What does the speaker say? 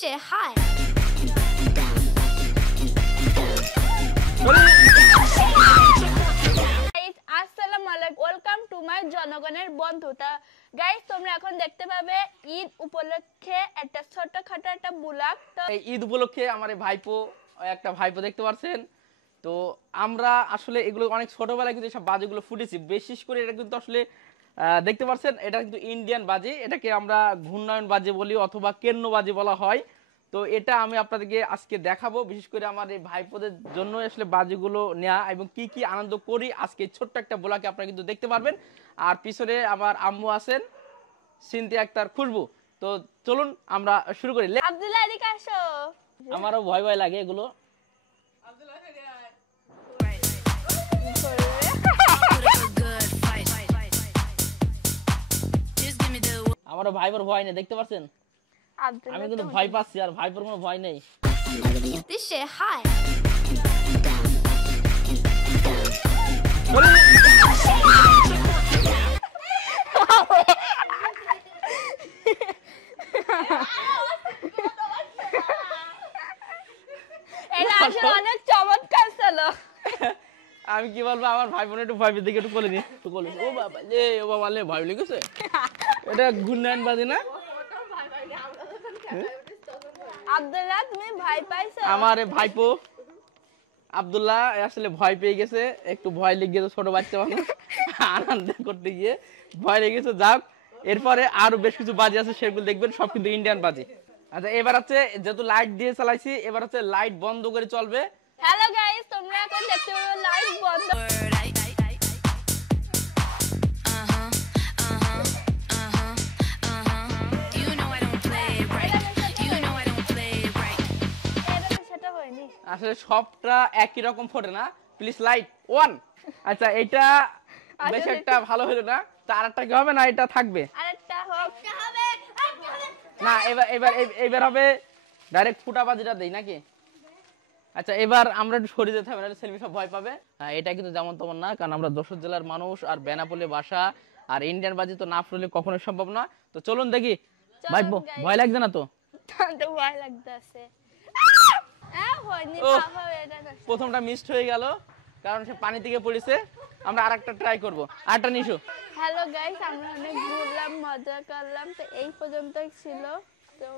shit hot. আসসালামু আলাইকুম, welcome to my জনগণের বন্ধুতা। গাইস, তোমরা এখন দেখতে পাবে ঈদ উপলক্ষে একটা ছোটখাটো একটা ব্লগ। তো এই ঈদ উপলক্ষে আমার একটা ভাইপো দেখতে পাচ্ছেন। তো আমরা আসলে এগুলো অনেক ছোটবেলায় কিন্তু এসব বাজিগুলো ফুটেছি। বিশেষ করে এটা কিন্তু আসলে দেখতে পাচ্ছেন, এটা কিন্তু ইন্ডিয়ান বাজি। এটাকে আমরা ঘূর্ণায়ন বাজি বলি অথবা কেন্ন বাজি বলা হয়। তো এটা আমি আপনাদেরকে আজকে দেখাবো, বিশেষ করে আমার এই ভাইপোদের জন্য আসলে বাজিগুলো নেওয়া এবং কি কি আনন্দ করি আজকে ছোট্ট একটা ব্লগে আপনারা কিন্তু দেখতে পারবেন। আর পিছনে আমার আম্মু আছেন, সিনথিয়া আক্তার, খুশবু। তো চলুন আমরা শুরু করি। আব্দুল্লাহ, এদিকে আসো। আমারও ভয় ভয় লাগে এগুলো। আমারও ভাইপোর ভয় নেই, দেখতে পাচ্ছেন আমি কিন্তু ভয় পাচ্ছি, আর ভাইপোর কোনো ভয় নেই। This shit hot. এটা আসলে অনেক চমৎকার ছিল। আমি কি বলবো, আমার ভাই বোন একটু ভয় দিকে একটু কোলে নি, একটু কোলে। ও বাবা লে, ও বাবা লে, ভয় লেগেছে। এটা ঘূর্ণায়ন বাজি না? আব্দুল্লাহ, তুমি ভয় পাইছো? আমার ভাইপো আব্দুল্লাহ আসলে ভয় পেয়ে গেছে, একটু ভয় লেগে গেছে। ছোট বাচ্চা মানুষ আনন্দ করতে গিয়ে ভয় লেগে গেছে। যাক, এরপরে আরো বেশ কিছু বাজি আছে, সেগুলো দেখবেন। সব কিন্তু ইন্ডিয়ান বাজি। আচ্ছা, এবার হচ্ছে যেহেতু লাইট দিয়ে চালাইছি, এবার হচ্ছে লাইট বন্ধ করে চলবে। হ্যালো গাইস, তোমরা এখন দেখতে পাবে লাইট বন্ধ। সেটা হয়নি আসলে সবটা একই রকম ফোটে না। Please light one. আচ্ছা, এটা বেশ একটা ভালো হলো না। তো আরেকটা কি হবে না, এটা থাকবে আরেকটা হোক। না? এবার হবে ডাইরেক্ট ফুটাবাজিটা দেই নাকি? আচ্ছা, এবার আমরা একটু সরে যেতে হবে, সেলফি সব ভয় পাবে। এটা কিন্তু যেমন তেমন না, কারণ আমরা যশোর জেলার মানুষ, আর বেনাপোলে বাসা, আর ইন্ডিয়ান বাজি তো না ফুটলে কখনোই সম্ভব না। তো চলুন দেখি। ভাই ভয় লাগছে না তো? তো ভয় লাগতেছে। হয়নি, প্রথমটা মিসড হয়ে গেল, কারণ সে পানি থেকে পড়েছে। আমরা আরেকটা ট্রাই করব, আরেকটা নিশু। হ্যালো গাইস, আমরা অনেক ঘুরলাম, মজা করলাম। তো এই পর্যন্তই ছিল। তো